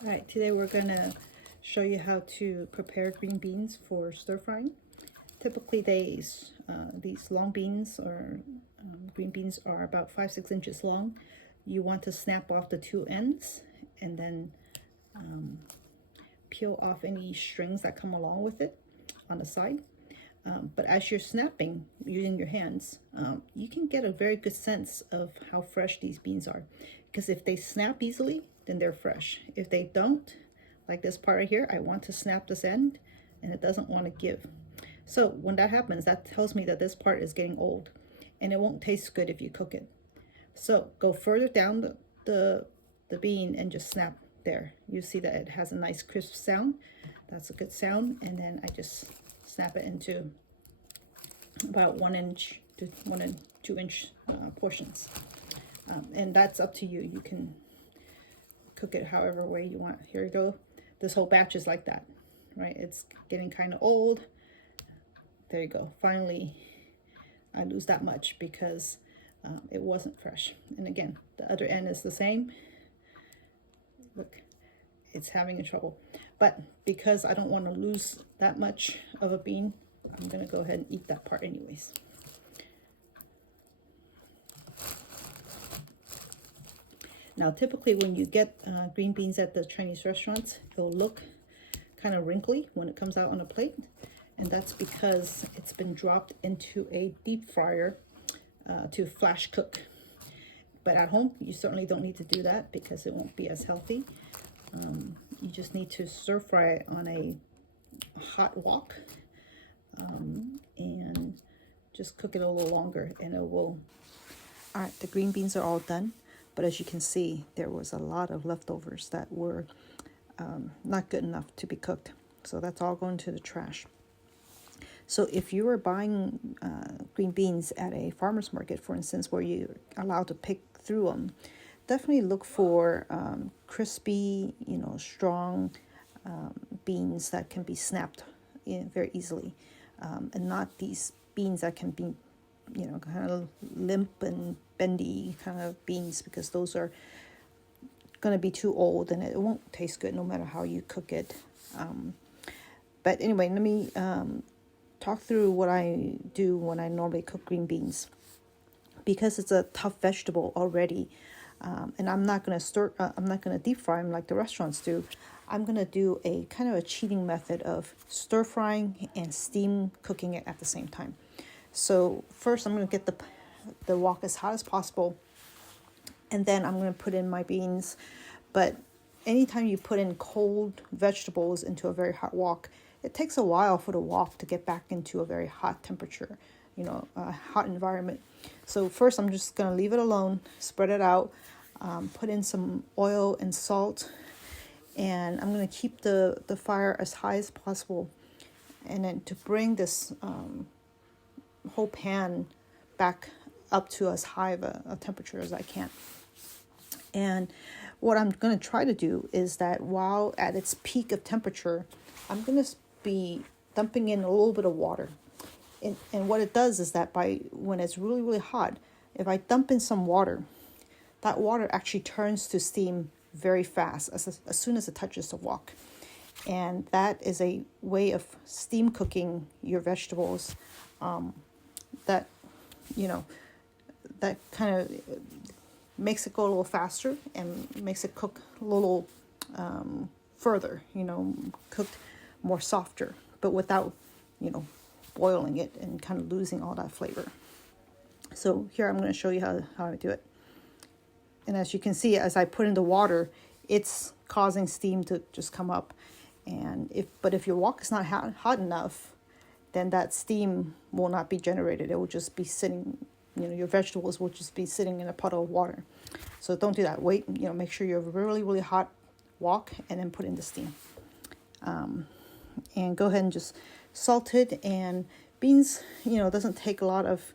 All right, today we're gonna show you how to prepare green beans for stir frying. Typically, these long beans or green beans are about 5-6 inches long. You want to snap off the two ends and then peel off any strings that come along with it on the side. But as you're snapping using your hands, you can get a very good sense of how fresh these beans are. Because if they snap easily, then they're fresh. If they don't, like this part right here, I want to snap this end and it doesn't want to give. So when that happens, that tells me that this part is getting old and it won't taste good if you cook it. So go further down the bean and just snap there. You see that it has a nice crisp sound. That's a good sound. And then I just snap it into about 1 inch to 1 and 2 inch portions. And that's up to you. You can cook it however way you want. Here you go. This whole batch is like that, right? It's getting kind of old. There you go. Finally, I lose that much because it wasn't fresh. And again, the other end is the same. Look, it's having trouble. But because I don't want to lose that much of a bean, I'm going to go ahead and eat that part anyways. Now, typically when you get green beans at the Chinese restaurants, it'll look kind of wrinkly when it comes out on a plate. And that's because it's been dropped into a deep fryer to flash cook. But at home, you certainly don't need to do that because it won't be as healthy. You just need to stir fry it on a hot wok and just cook it a little longer and it will. All right, the green beans are all done. But as you can see, there was a lot of leftovers that were not good enough to be cooked. So that's all going to the trash. So if you were buying green beans at a farmer's market, for instance, where you're allowed to pick through them, definitely look for crispy, strong beans that can be snapped very easily, and not these beans that can be, kind of limp and bendy kind of beans, because those are going to be too old and it won't taste good no matter how you cook it. But anyway, let me talk through what I do when I normally cook green beans. Because it's a tough vegetable already, and I'm not going to deep fry them like the restaurants do. I'm going to do a kind of a cheating method of stir frying and steam cooking it at the same time. So first I'm going to get the wok as hot as possible, and then I'm going to put in my beans. But anytime you put in cold vegetables into a very hot wok, it takes a while for the wok to get back into a very hot temperature, a hot environment. So first I'm just going to leave it alone, spread it out, put in some oil and salt, and I'm going to keep the fire as high as possible. And then to bring this whole pan back up to as high of a temperature as I can. And what I'm going to try to do is that while at its peak of temperature, I'm going to be dumping in a little bit of water. And what it does is that when it's really, really hot, if I dump in some water, that water actually turns to steam very fast as soon as it touches the wok. And that is a way of steam cooking your vegetables that kind of makes it go a little faster and makes it cook a little further, cooked more softer, but without, boiling it and kind of losing all that flavor. So here I'm going to show you how to do it. And as you can see, as I put in the water, it's causing steam to just come up. And if your wok is not hot enough, then that steam will not be generated. It will just be sitting, your vegetables will just be sitting in a puddle of water. So don't do that. Wait, make sure you have a really, really hot wok and then put in the steam. And go ahead and just salt it. And beans, doesn't take a lot of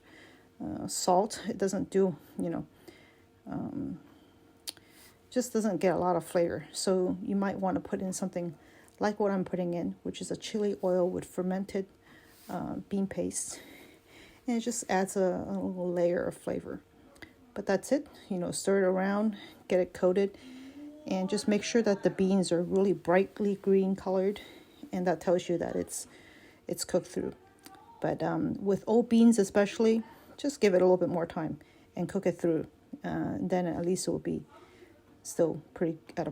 salt. It doesn't do, just doesn't get a lot of flavor. So you might want to put in something like what I'm putting in, which is a chili oil with fermented bean paste. And it just adds a little layer of flavor. But that's it. Stir it around, get it coated. And just make sure that the beans are really brightly green colored, and that tells you that it's cooked through. But with old beans especially, just give it a little bit more time and cook it through. Then at least it will be still pretty at a